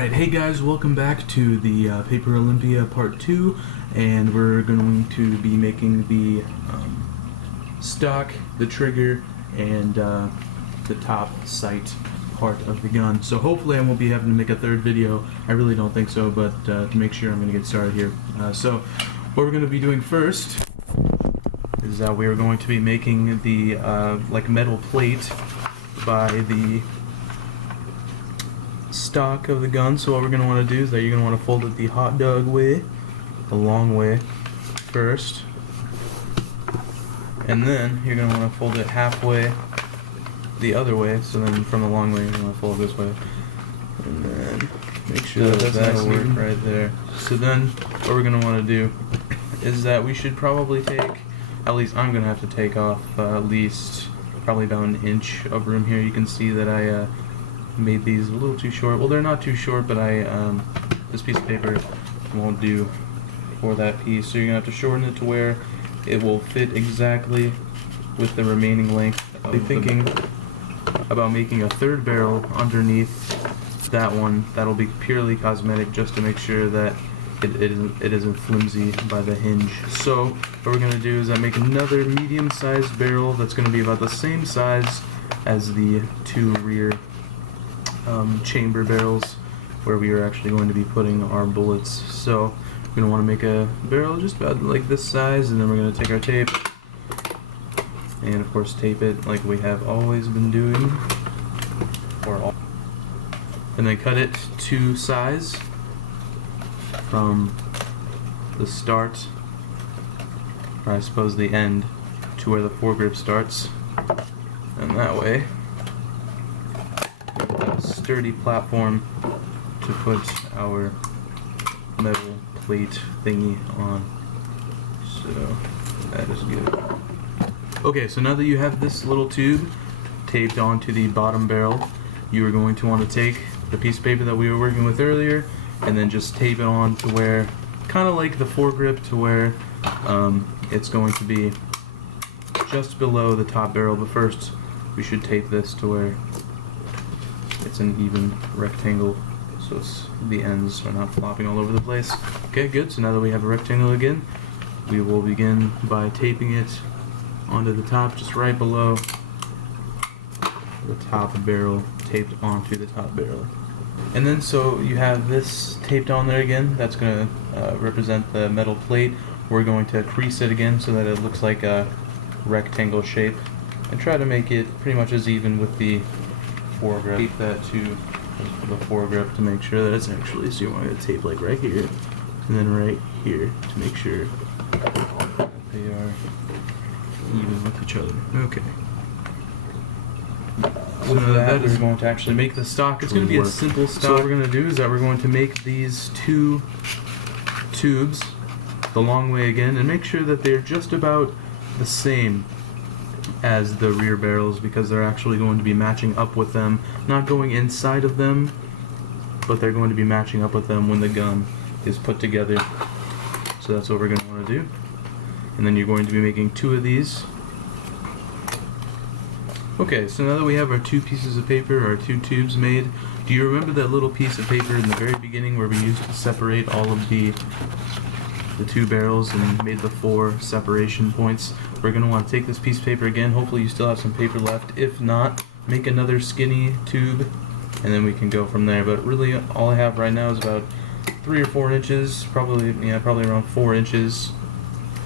Alright, hey guys, welcome back to the Paper Olympia Part 2, and we're going to be making the stock, the trigger, and the top sight part of the gun. So hopefully I won't be having to make a third video. I really don't think so, but to make sure, I'm going to get started here. So what we're going to be doing first is that we're going to be making the like metal plate by the stock of the gun. So what we're going to want to do is that you're going to want to fold it the hot dog way, the long way first, and then you're going to want to fold it halfway the other way. So then from the long way you're going to fold it this way, and then make sure that that'll work right there. So then what we're going to want to do is that we should probably take, at least I'm going to have to take off at least probably about an inch of room here. You can see that I made these a little too short. Well, they're not too short, but this piece of paper won't do for that piece, so you're gonna have to shorten it to where it will fit exactly with the remaining length. I'll be thinking about making a third barrel underneath that one. That'll be purely cosmetic, just to make sure that it isn't flimsy by the hinge. So what we're gonna do is make another medium-sized barrel that's gonna be about the same size as the two rear chamber barrels where we are actually going to be putting our bullets. So we're going to want to make a barrel just about like this size, and then we're going to take our tape and of course tape it like we have always been doing, and then cut it to size from the start, or I suppose the end, to where the foregrip starts, and that way sturdy platform to put our metal plate thingy on. So that is good. Okay, so now that you have this little tube taped onto the bottom barrel, you are going to want to take the piece of paper that we were working with earlier and then just tape it on to where, kind of like the foregrip, to where it's going to be just below the top barrel. But first we should tape this to where it's an even rectangle, so the ends are not flopping all over the place. Okay, good. So now that we have a rectangle again, we will begin by taping it onto the top, just right below the top barrel, taped onto the top barrel. And then so you have this taped on there again. That's going to represent the metal plate. We're going to crease it again so that it looks like a rectangle shape, and try to make it pretty much as even with the foregrip. Tape that to the foregrip to make sure that it's actually, so you want to tape like right here and then right here to make sure that they are even with each other. Okay. So now that is going to actually make the stock. It's going to be a simple stock. So what we're going to do is that we're going to make these two tubes the long way again, and make sure that they're just about the same as the rear barrels, because they're actually going to be matching up with them, not going inside of them, but they're going to be matching up with them when the gun is put together. So that's what we're going to want to do. And then you're going to be making two of these. Okay, so now that we have our two pieces of paper, our two tubes made, do you remember that little piece of paper in the very beginning where we used to separate all of the two barrels and made the 4 separation points? We're going to want to take this piece of paper again. Hopefully you still have some paper left. If not, make another skinny tube and then we can go from there. But really all I have right now is about 3 or 4 inches, probably around 4 inches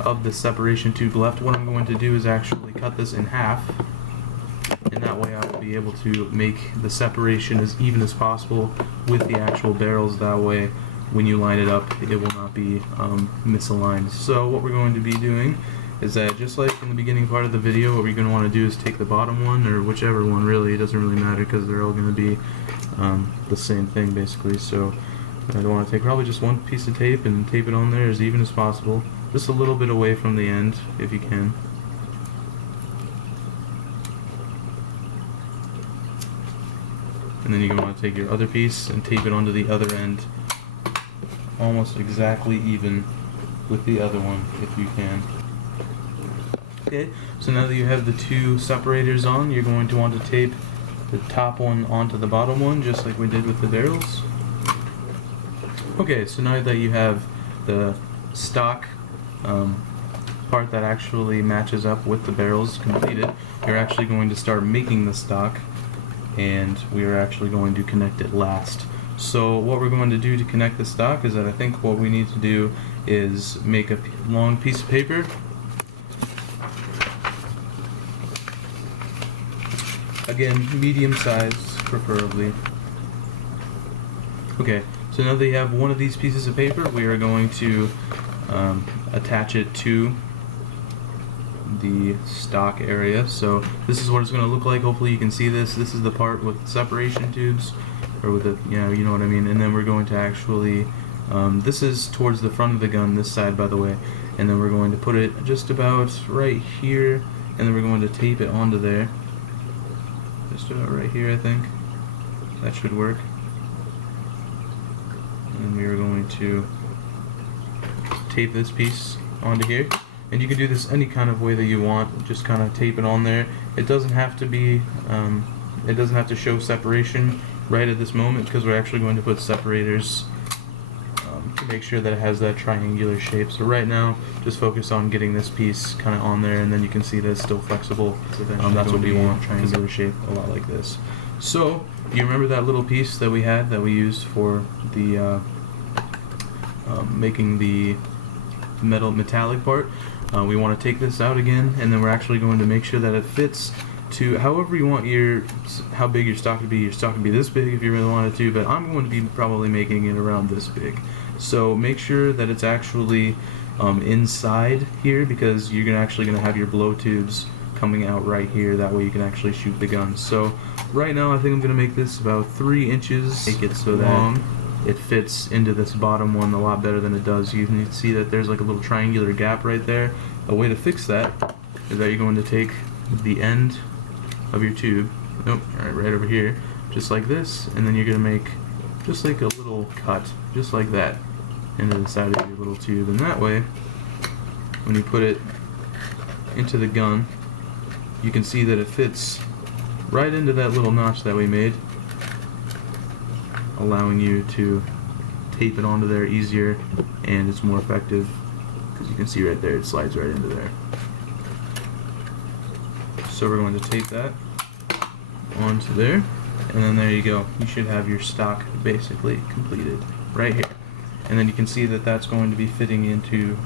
of the separation tube left. What I'm going to do is actually cut this in half, and that way I will be able to make the separation as even as possible with the actual barrels. That way when you line it up, it will not be misaligned. So what we're going to be doing is that, just like in the beginning part of the video, what we're going to want to do is take the bottom one, or whichever one really, it doesn't really matter because they're all going to be the same thing basically. So I want to take probably just one piece of tape and tape it on there as even as possible, just a little bit away from the end if you can. And then you're going to want to take your other piece and tape it onto the other end, almost exactly even with the other one if you can. Okay, so now that you have the two separators on, you're going to want to tape the top one onto the bottom one, just like we did with the barrels. Okay, so now that you have the stock part that actually matches up with the barrels completed, you're actually going to start making the stock, and we are actually going to connect it last. So what we're going to do to connect the stock is that I think what we need to do is make a long piece of paper. Again, medium size, preferably. Okay, so now that you have one of these pieces of paper, we are going to attach it to the stock area. So this is what it's going to look like. Hopefully you can see this. This is the part with separation tubes, or with the, you know what I mean. And then we're going to actually, this is towards the front of the gun, this side by the way. And then we're going to put it just about right here, and then we're going to tape it onto there. Just about right here, I think. That should work. And we are going to tape this piece onto here. And you can do this any kind of way that you want. Just kind of tape it on there. It doesn't have to be, it doesn't have to show separation right at this moment, because we're actually going to put separators to make sure that it has that triangular shape. So right now, just focus on getting this piece kind of on there, and then you can see that it's still flexible. That's what we want, triangular shape, a lot like this. So, you remember that little piece that we had that we used for the making the metallic part? We want to take this out again, and then we're actually going to make sure that it fits to however you want how big your stock to be. Your stock can be this big if you really wanted to, but I'm going to be probably making it around this big. So make sure that it's actually inside here, because you're actually going to have your blow tubes coming out right here. That way you can actually shoot the gun. So right now I think I'm going to make this about 3 inches. Make it so that it fits into this bottom one a lot better than it does. You can see that there's like a little triangular gap right there. A way to fix that is that you're going to take the end of your tube, right over here, just like this, and then you're going to make just like a little cut, just like that, into the side of your little tube. And that way, when you put it into the gun, you can see that it fits right into that little notch that we made, allowing you to tape it onto there easier, and it's more effective because you can see right there it slides right into there. So we're going to tape that onto there, and then there you go. You should have your stock basically completed right here. And then you can see that that's going to be fitting into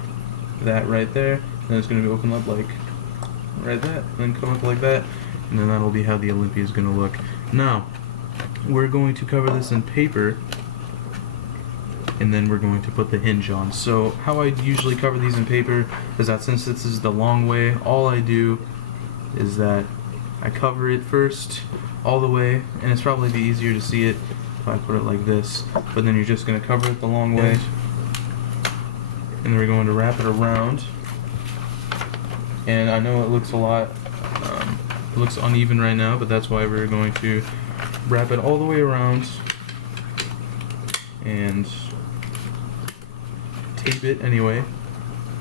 that right there, and then it's going to be open up like right that, and then come up like that, and then that'll be how the Olympia is going to look. Now, we're going to cover this in paper, and then we're going to put the hinge on. So how I usually cover these in paper is that since this is the long way, all I do is that I cover it first all the way, and it's probably be easier to see it if I put it like this, but then you're just going to cover it the long way, and then we're going to wrap it around. And I know it looks it looks uneven right now, but that's why we're going to wrap it all the way around and tape it anyway,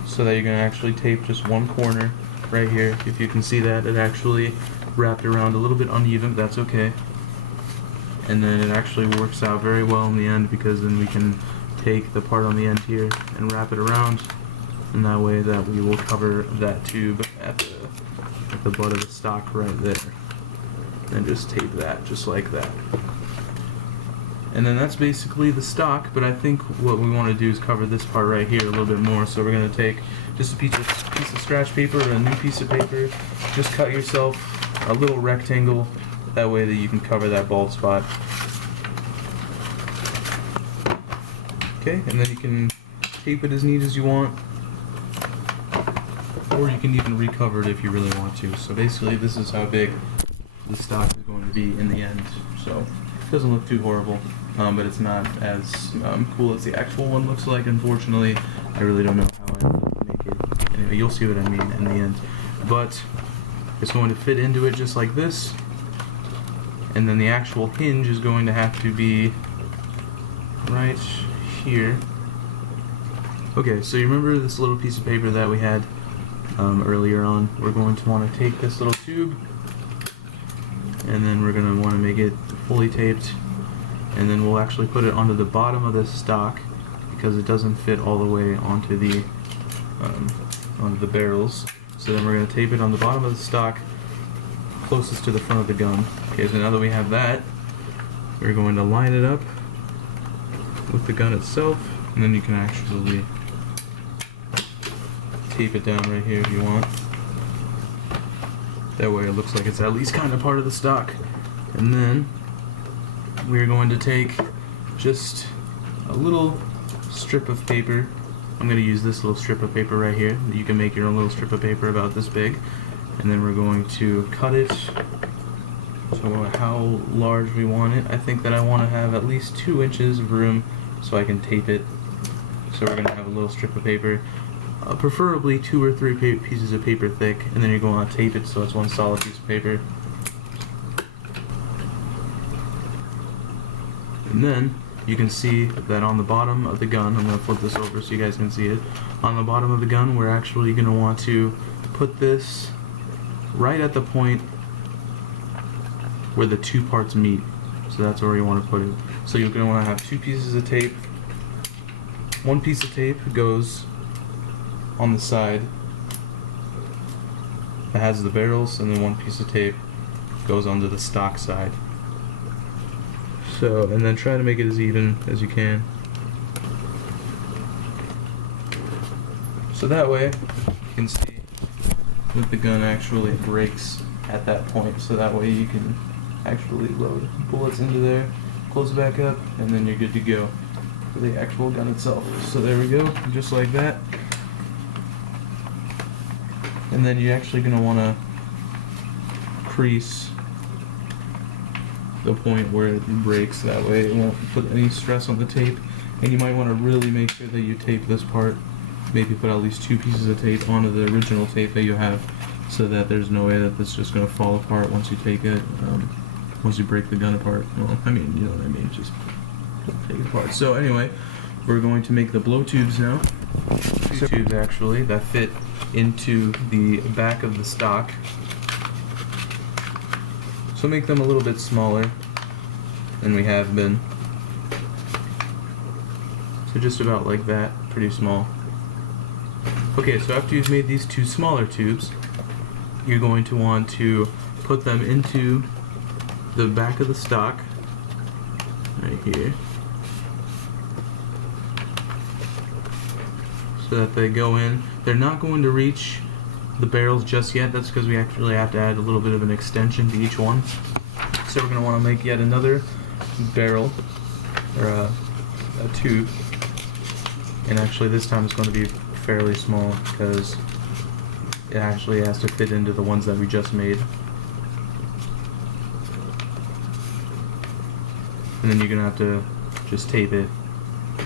so that you're going to actually tape just one corner right here. If you can see that, it actually wrapped around a little bit uneven, but that's okay. And then it actually works out very well in the end, because then we can take the part on the end here and wrap it around, and that way that we will cover that tube at the butt of the stock right there, and just tape that just like that. And then that's basically the stock, but I think what we want to do is cover this part right here a little bit more. So we're going to take just a piece of scratch paper, or a new piece of paper, just cut yourself a little rectangle, that way that you can cover that bald spot. Okay, and then you can tape it as neat as you want, or you can even recover it if you really want to. So basically this is how big the stock is going to be in the end. So it doesn't look too horrible, but it's not as cool as the actual one looks like. Unfortunately, I really don't know how I make it. Anyway, you'll see what I mean in the end. But it's going to fit into it just like this, and then the actual hinge is going to have to be right here. Okay, so you remember this little piece of paper that we had earlier on? We're going to want to take this little tube, and then we're going to want to make it fully taped, and then we'll actually put it onto the bottom of this stock, because it doesn't fit all the way onto the barrels. So then we're going to tape it on the bottom of the stock closest to the front of the gun. Okay, so now that we have that, we're going to line it up with the gun itself, and then you can actually tape it down right here if you want. That way it looks like it's at least kind of part of the stock. And then we're going to take just a little strip of paper. I'm going to use this little strip of paper right here. You can make your own little strip of paper about this big. And then we're going to cut it to how large we want it. I think that I want to have at least 2 inches of room so I can tape it. So we're going to have a little strip of paper, preferably 2 or 3 pieces of paper thick, and then you're going to tape it so it's one solid piece of paper. And then you can see that on the bottom of the gun, I'm going to flip this over so you guys can see it. On the bottom of the gun, we're actually going to want to put this right at the point where the 2 parts meet. So that's where you want to put it. So you're going to want to have 2 pieces of tape. 1 piece of tape goes on the side that has the barrels, and then 1 piece of tape goes onto the stock side. So, and then try to make it as even as you can. So that way, you can see that the gun actually breaks at that point. So that way you can actually load bullets into there, close it back up, and then you're good to go for the actual gun itself. So there we go, just like that. And then you're actually going to want to crease the point where it breaks. That way it won't put any stress on the tape. And you might want to really make sure that you tape this part. Maybe put at least 2 pieces of tape onto the original tape that you have, so that there's no way that this is just going to fall apart once you take it, once you break the gun apart. Well, I mean, you know what I mean, just take it apart. So anyway, we're going to make the blow tubes now. 2 tubes actually that fit into the back of the stock. So make them a little bit smaller than we have been. So just about like that, pretty small. Okay, so after you've made these 2 smaller tubes, you're going to want to put them into the back of the stock, right here, so that they go in. They're not going to reach the barrels just yet. That's because we actually have to add a little bit of an extension to each one. So we're going to want to make yet another barrel, or a tube, and actually this time it's going to be fairly small because it actually has to fit into the ones that we just made. And then you're going to have to just tape it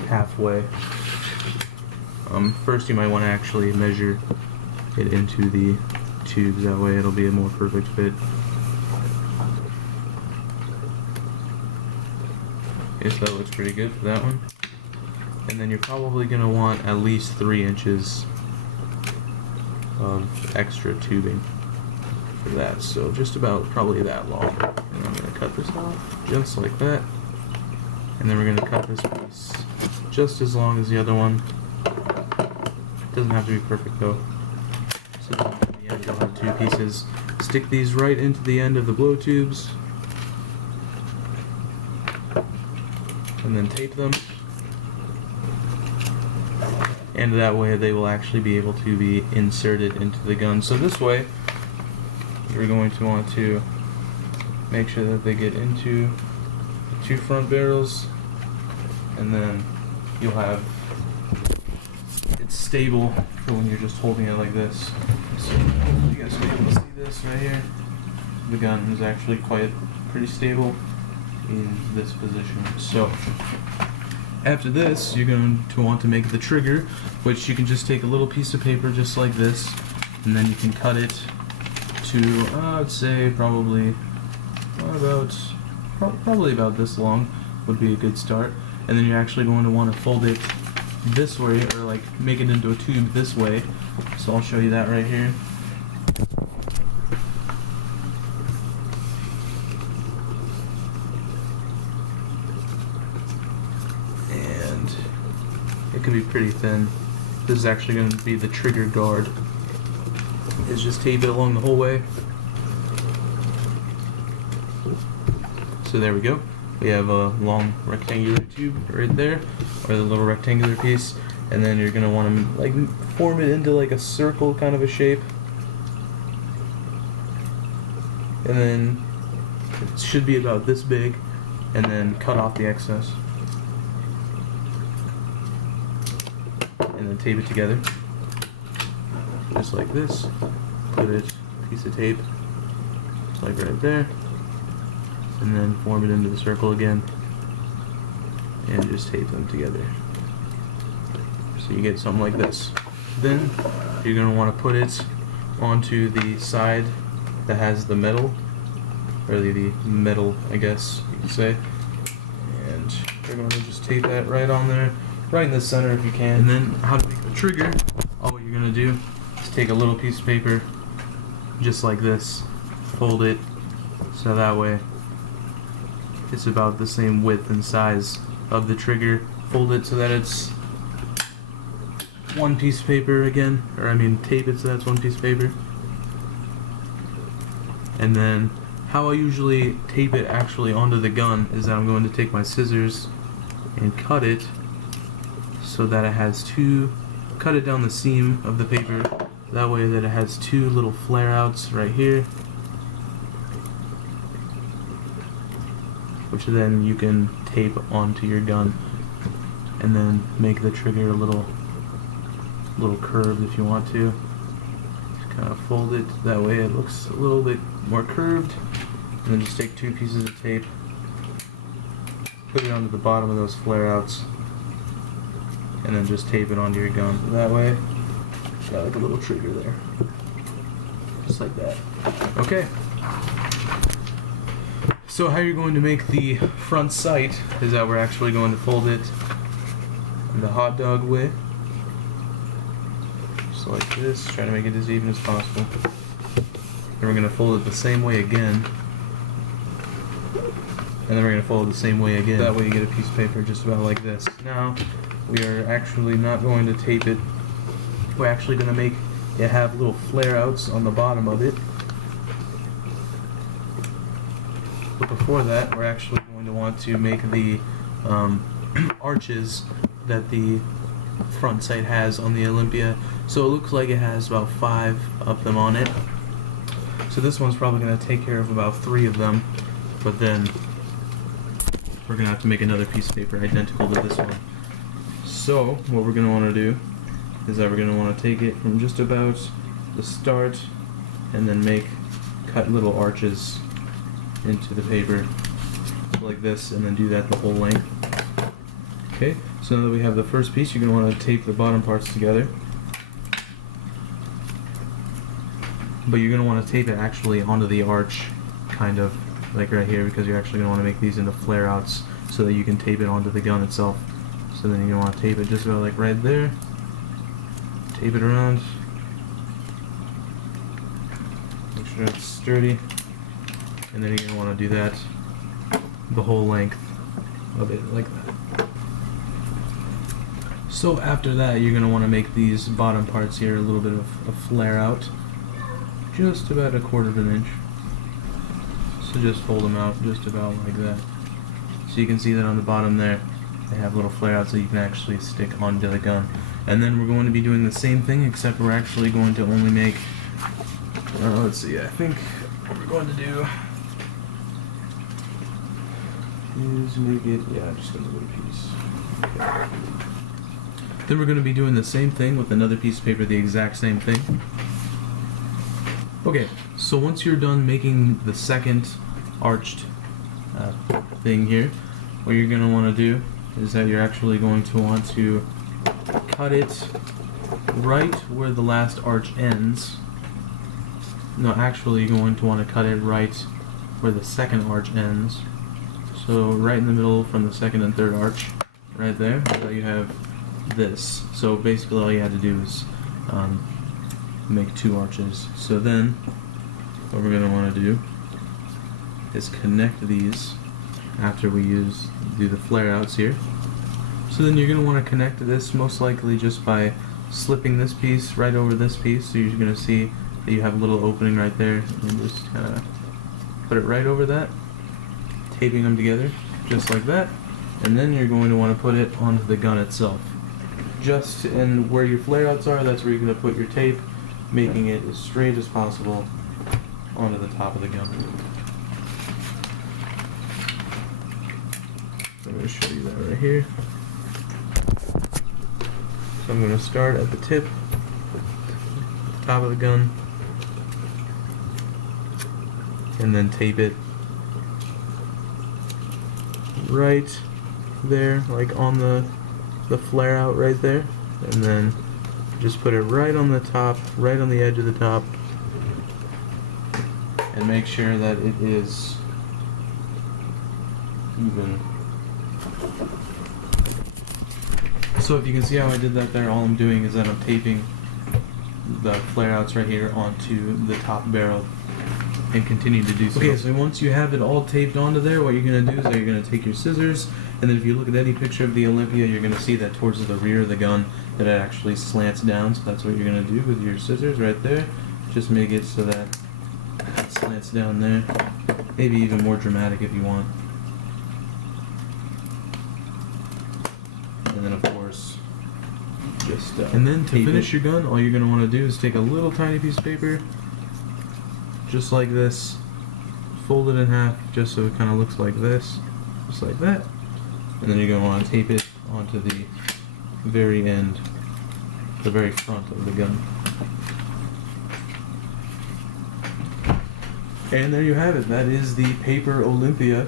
halfway. First you might want to actually measure it into the tubes, that way it'll be a more perfect fit. Okay, so that looks pretty good for that one. And then you're probably going to want at least 3 inches of extra tubing for that, so just about probably that long. And I'm going to cut this off just like that, and then we're going to cut this piece just as long as the other one. It doesn't have to be perfect though. So then in the end you'll have 2 pieces. Stick these right into the end of the blow tubes, and then tape them. And that way they will actually be able to be inserted into the gun. So this way, you're going to want to make sure that they get into the 2 front barrels, and then you'll have it stable for when you're just holding it like this. So you guys will be able to see this right here. The gun is actually pretty stable in this position. So after this, you're going to want to make the trigger, which you can just take a little piece of paper just like this, and then you can cut it to, I'd say probably about this long would be a good start. And then you're actually going to want to fold it this way, or like make it into a tube this way. So I'll show you that right here. it can be pretty thin. This is actually going to be the trigger guard. Is just tape it along the whole way. So there we go. We have a long rectangular tube right there, or the little rectangular piece, and then you're going to want to like form it into like a circle kind of a shape. And then it should be about this big, and then cut off the excess. And then tape it together. Just like this. Put it, piece of tape, like right there. And then form it into the circle again. And just tape them together. So you get something like this. Then you're going to want to put it onto the side that has the metal, or the metal, I guess you could say. And you're going to just tape that right on there, right in the center if you can. And then how to make the trigger, all you're going to do is take a little piece of paper, just like this, fold it, so that way it's about the same width and size of the trigger. Fold it so that it's one piece of paper again, or I mean tape it so that's one piece of paper. And then how I usually tape it actually onto the gun is that I'm going to take my scissors and cut it so that it has cut it down the seam of the paper, that way that it has two little flare outs right here, which then you can tape onto your gun, and then make the trigger a little curved if you want to. Just kind of fold it, that way it looks a little bit more curved, and then just take two pieces of tape, put it onto the bottom of those flare outs, and then just tape it onto your gun. That way, got like a little trigger there. Just like that. Okay. So how you're going to make the front sight is that we're actually going to fold it the hot dog way. Just like this, try to make it as even as possible. Then we're going to fold it the same way again. And then we're going to fold it the same way again. That way you get a piece of paper just about like this. Now, we are actually not going to tape it. We're actually going to make it have little flare outs on the bottom of it. But before that, we're actually going to want to make the arches that the front sight has on the Olympia. So it looks like it has about 5 of them on it. So this one's probably going to take care of about 3 of them, but then we're going to have to make another piece of paper identical to this one. So what we're going to want to do is that we're going to want to take it from just about the start and then cut little arches into the paper like this, and then do that the whole length. Okay, so now that we have the first piece, you're going to want to tape the bottom parts together. But you're going to want to tape it actually onto the arch, kind of like right here, because you're actually going to want to make these into flare outs so that you can tape it onto the gun itself. So then you're going to want to tape it just about like right there. Tape it around. Make sure it's sturdy. And then you're going to want to do that the whole length of it, like that. So after that, you're going to want to make these bottom parts here a little bit of a flare out, just about 1/4 of an inch. So just fold them out just about like that. So you can see that on the bottom there, they have little flare outs that you can actually stick onto the gun. And then we're going to be doing the same thing, except we're actually going to only make, let's see, I think what we're going to do is make it, just a little piece. Okay. Then we're going to be doing the same thing with another piece of paper, the exact same thing. Okay, so once you're done making the second arched thing here, what you're going to want to do is that you're actually going to want to cut it right where the last arch ends. No, actually you're going to want to cut it right where the second arch ends. So right in the middle from the second and third arch, right there, so you have this. So basically all you had to do is make 2 arches. So then what we're going to want to do is connect these after we do the flare outs here. So then you're going to want to connect this most likely just by slipping this piece right over this piece. So you're going to see that you have a little opening right there, and just kind of put it right over that, taping them together just like that. And then you're going to want to put it onto the gun itself. Just in where your flare outs are, that's where you're going to put your tape, making it as straight as possible onto the top of the gun. So I'm going to show you that right here. So I'm going to start at the tip, top of the gun, and then tape it right there, like on the flare out right there, and then just put it right on the top, right on the edge of the top, and make sure that it is even. So if you can see how I did that there, all I'm doing is that I'm taping the flare outs right here onto the top barrel and continue to do so. Okay, so once you have it all taped onto there, what you're going to do is that you're going to take your scissors, and then if you look at any picture of the Olympia, you're going to see that towards the rear of the gun that it actually slants down. So that's what you're going to do with your scissors right there. Just make it so that it slants down there. Maybe even more dramatic if you want. And then of course, just and then to finish your gun, all you're going to want to do is take a little tiny piece of paper, just like this, fold it in half just so it kind of looks like this, just like that, and then you're going to want to tape it onto the very end, the very front of the gun. And there you have it. That is the paper Olympia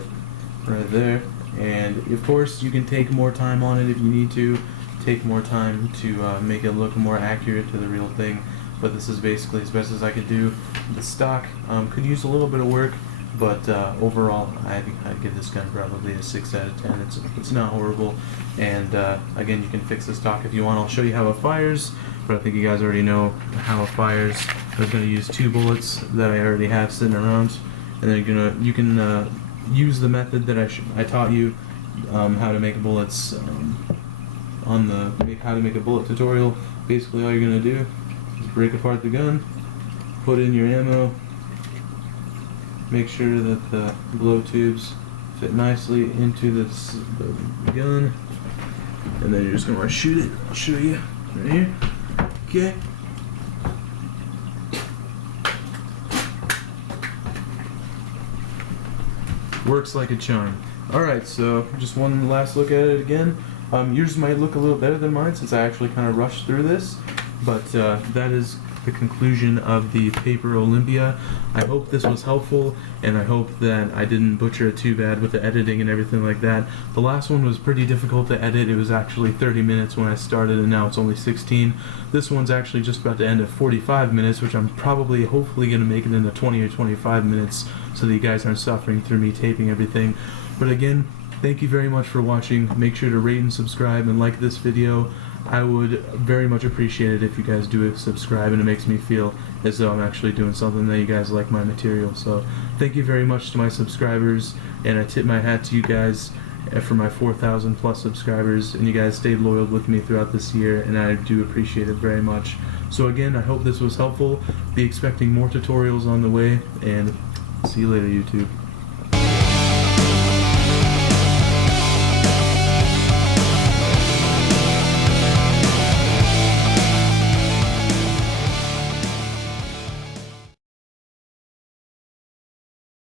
right there. And of course you can take more time on it if you need to, take more time to make it look more accurate to the real thing. But this is basically as best as I could do. The stock could use a little bit of work, but overall I'd give this gun probably a 6 out of 10. It's not horrible, and again, you can fix the stock if you want. I'll show you how it fires, but I think you guys already know how it fires. I'm going to use 2 bullets that I already have sitting around, and then you can use the method that I taught you how to make bullets on the how to make a bullet tutorial. Basically all you're going to do is break apart the gun, put in your ammo, make sure that the blow tubes fit nicely into the gun, and then you're just going to shoot it. I'll show you right here. Okay. Works like a charm. Alright, so just one last look at it again. Yours might look a little better than mine since I actually kind of rushed through this, but that is the conclusion of the paper Olympia. I hope this was helpful, and I hope that I didn't butcher it too bad with the editing and everything like that. The last one was pretty difficult to edit. It was actually 30 minutes when I started, and now it's only 16. This one's actually just about to end at 45 minutes, which I'm probably hopefully going to make it into 20 or 25 minutes so that you guys aren't suffering through me taping everything. But again, thank you very much for watching. Make sure to rate and subscribe and like this video. I would very much appreciate it if you guys do subscribe, and it makes me feel as though I'm actually doing something that you guys like my material. So thank you very much to my subscribers, and I tip my hat to you guys for my 4,000 plus subscribers, and you guys stayed loyal with me throughout this year, and I do appreciate it very much. So again, I hope this was helpful. Be expecting more tutorials on the way, and see you later, YouTube.